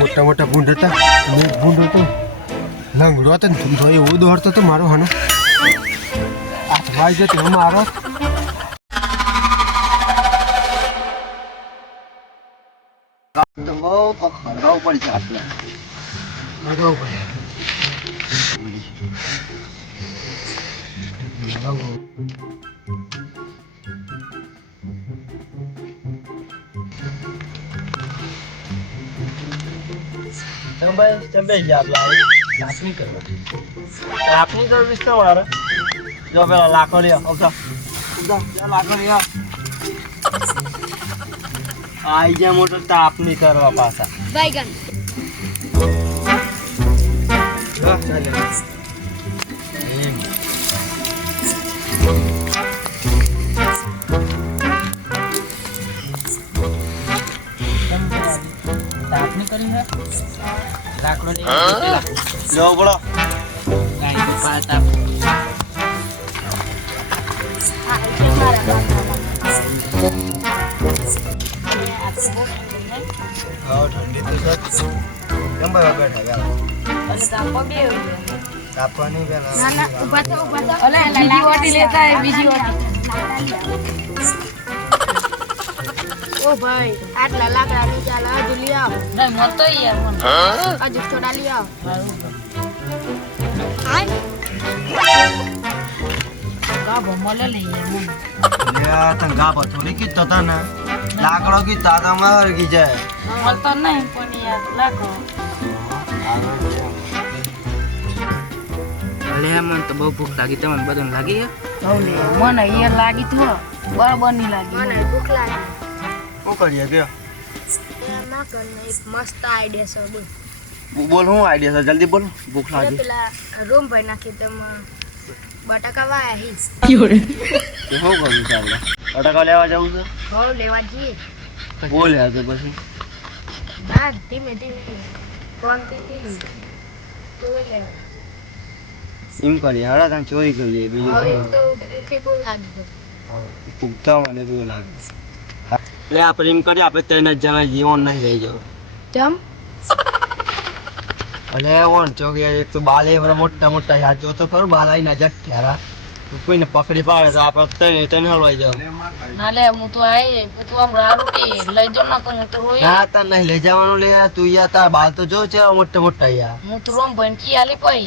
મોટા મોટા ભૂંડ હતા. એક ભૂંડ હતો. લંગડો હતો ને ધૂમધો એવું દોડતો હતો મારો હાનો. હાથમાં જતો મારો. લગાવવું ભાઈ ચંબે ગયા કરવા મારે. જો પેલા લાકડો લ્યો આવતા તાપની કરવા પાછા. જવું પડો ભાઈ આટલા લાકડા નીચે લાજુ લઈ આવ. મોટો યાર થોડા લઈ ગાભો મળે લે યાર લે તને ગાભો થોડી કીધો તતા ના. લાકડો કીધા તાતા માં હરગી જાય મળતો નહીં પણ યાર લાકડો. અલે મન તો બહુ ભૂખ લાગી તમને બધાને લાગી હે હવ મને યાર લાગી તો બરાબર નહીં લાગી. મને ભૂખ લાગી. શું કરીએ એક મસ્ત આઈડિયા છે બોલ. બોલ હું આઈડિયા છે? જલ્દી બોલ. ભૂખ લાગી. પેલા રૂમ ભાઈ નાખી તેમાં બટાકા વાયા હી. તો શું કરવું છે આપણે બટાકા લેવા જવું છે? હો લેવા જઈએ. બોલ યાર તો પછી. હા ધીમે ધીમે. કોણથી ધીમે તો લેવા. એમ કરીએ હાડા તને ચોરી કરી બીજું? તો ભૂખતા મને બહુ લાગે. એટલે આપણે એમ કરીએ આપણે ત્રણ જણા જીવન નહીં રહી જવું. જમ. અને ઓન યાર એક તો બાલ એ બધા મોટા મોટા યાદ જો તો ખરું બાલ આવીને જટ ક્યારા કોઈને પકડી પાડે તો આપણે તને તને હળવાઈ જાવ ના લે હું તો આઈ તું આમ કે લઈ જો ના તો રોઈ ના તાર નહીં લઈ જવાનું લે તું યા તાર બાલ તો જો છે મોટા મોટા યાર. હું તો રોમ ભાઈ કી આલી પઈ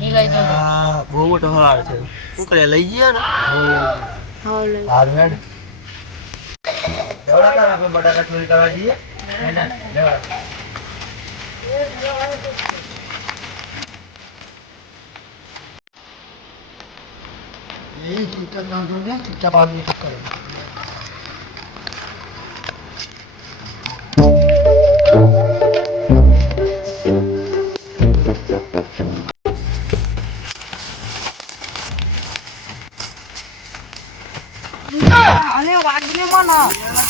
એ લઈ જો બહુ મોટો હલાડ છે. શું કરે લઈ ગયા ને? હા લઈ. હાલ હેડ દેવડા તાર આપણે બટાકા ચોરી કરવા જઈએ. લેવડા. એ ના જો ને ચૂંટક આવી કરે અલે વાગને મને અલે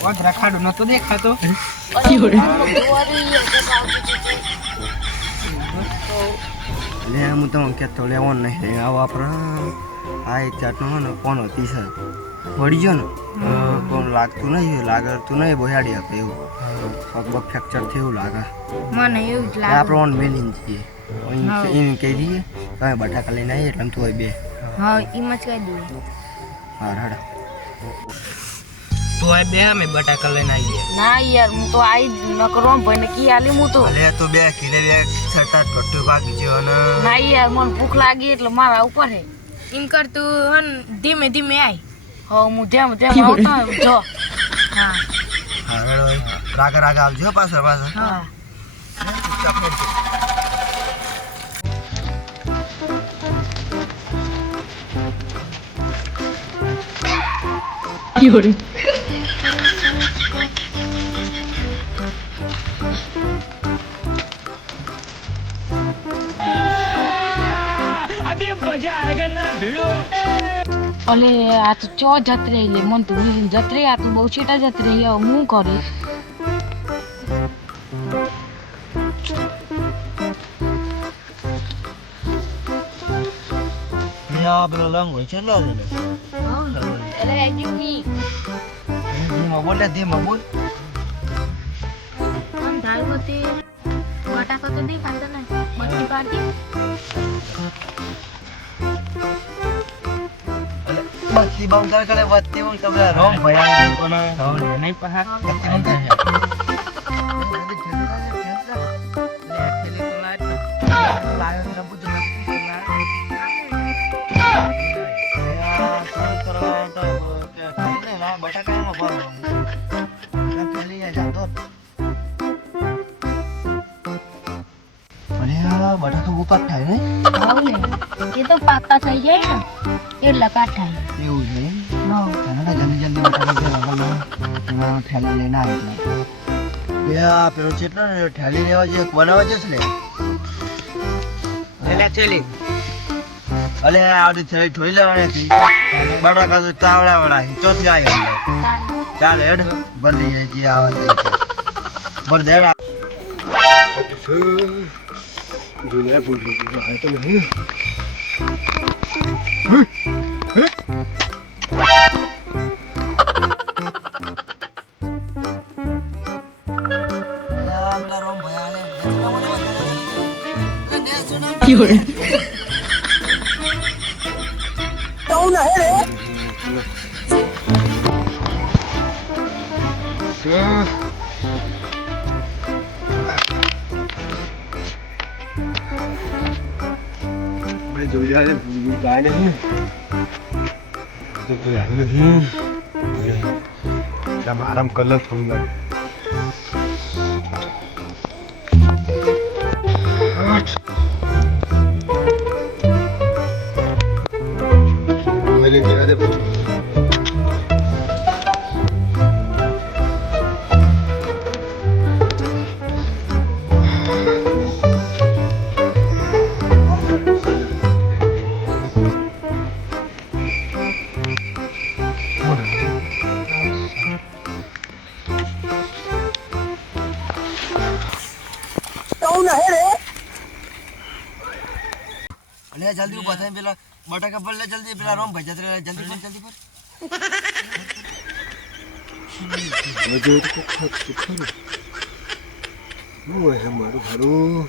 કોણ રખાડો નતો દેખાતો. લે હું તમને કહેતો લેવો નહીં. આવો આપણે આ એક જાતનો ને કોનો છે પડી ગયો ને કોણ લાગતું નહીં લાગતું નહીં બોયાડી આપે એવું. પગ બગ ફ્રેક્ચર થયું લાગે. મને એવું જ લાગે. આપણે ઓન મેલીન છીએ. એને કહી દઈએ તમે બટાકા લઈને આવીએ એટલે તું હોય બે. હા એમ જ કહી દઈએ. હા રાડા તું આ બે અમે બટાકા લઈને આવીએ ના યાર હું તો આઈ ન કરો ભાઈ ને કી આલી હું તો. અરે તું બે કિલે બે છટા ટોટું ભાગી ગયો ને ના યાર મને ભૂખ લાગી એટલે મારા ઉપર હે. એમ કર તું હન ધીમે ધીમે આય. હો હું જેમ જેમ આવતો જો. હા. હા રાગા રાગા આવજો પાછળ પાછળ. હા. ચૂપચાપ હેડજો. અલે આ તો ચો જત રહી લે મન તો બીજી જત રહી આ તો બહુ છેટા જત રહી હવે હું કરે યા પેલો લંગડો છે લો અરે એક્યુની ધીમા બોલે ધીમા બોલ આમ ધારો તે બટાકા તો દેખાતા ને બધી પાર્ટી બત્તી બંધ કર કરે બત્તી બંધ કરે રોમ ભયા પણ નહીં પહા બટાકા ઉપાત થાય ને આવું ને. એ તો પાકા થઈ જાય ને. એટલે કાઢાય એવું છે એમ? ચાલો ને જલ્દી જલ્દી બટાકા થેલી લઈને આવી. બે આ પેલો ચેટલો ને થેલી લેવા જે બનાવવા જશે ને? એટલે ચેલી અલે આવડી થેલી ઠોઈ લેવાની. હતી બટાકા તો તાવડા વાળા હિચો ચોથી આવી ચાલે હેડ. બદલી જાય જે આવે તે. હેડ. દુનિયા ભૂલી ગઈ આ તો નહીં આ પેલા રોમ છે ગાય નહીં આરામ કલર થોડું લાગે અલે જલ્દી ઊભા થઈને પેલા બટાકા પર લે જલ્દી પેલા રોમ ભાઈ જલ્દી લે, જલ્દી પર જલ્દી પર. મજો તો ખત ખરું હું હે મારું હારું?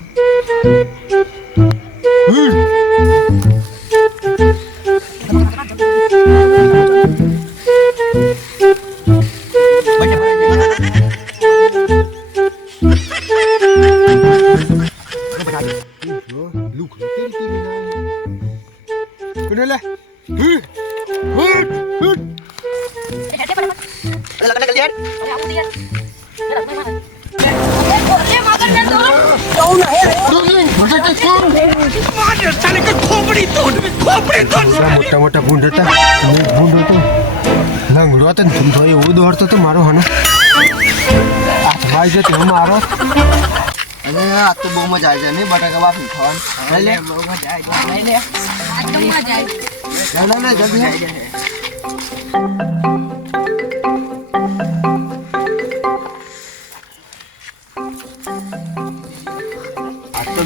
મોટા મોટા ભૂંડ હતા. હું ભૂંડ હતો. લંગડો હતો ને તો એવું દોડતો તો મારો હનો. આ ભાઈ જો જતો મારો. અને આ તો બહુ મજા આવી જાય નહીં? બટાકા બાફી ખાવાનું. લે. બહુ મજા આવી જાય. આ તો મજા આવી લે લે. જલ્દી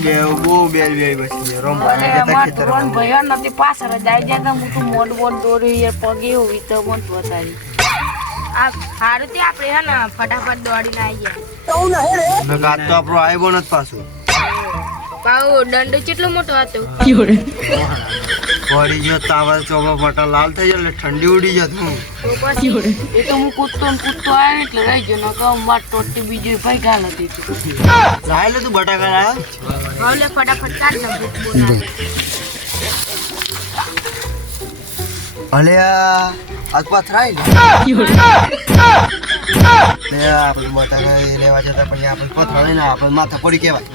બે બહુ બે બે બસી રોમ ભાઈ જતા ખેતરમાં ભયો નથી પાછળ જ આવી જાય હું તો મોડ મોડ દોરી યાર પગે હોવી તો મન બતાવી આ સારું તે આપણે હે ને ફટાફટ દોડીને આવી જાય ને તો આપણો આવ્યો નથી પાછું. પાઉ દંડો કેટલો મોટો હતો? પડી ગયો તાવર ચોપડો પટા લાલ થઈ ગયો એટલે ઠંડી ઉડી જતું એ તો હું કૂદતો ને કૂદતો આવ્યો એટલે રહી ગયો. નકર માર ટોટી બીજી ભાઈ ગાલ હતી રાય લે તું બટાકા હવે ફટાફટ અલે આજ પથરાય ને. આપણે લેવા જતા પછી આપણે પથરાય ને આપણે માથા પડી કહેવાય.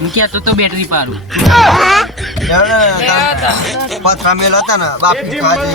હું કહેતો તો બેટરી પારું પથરા મેલ હતા ને બાપની ખાજે.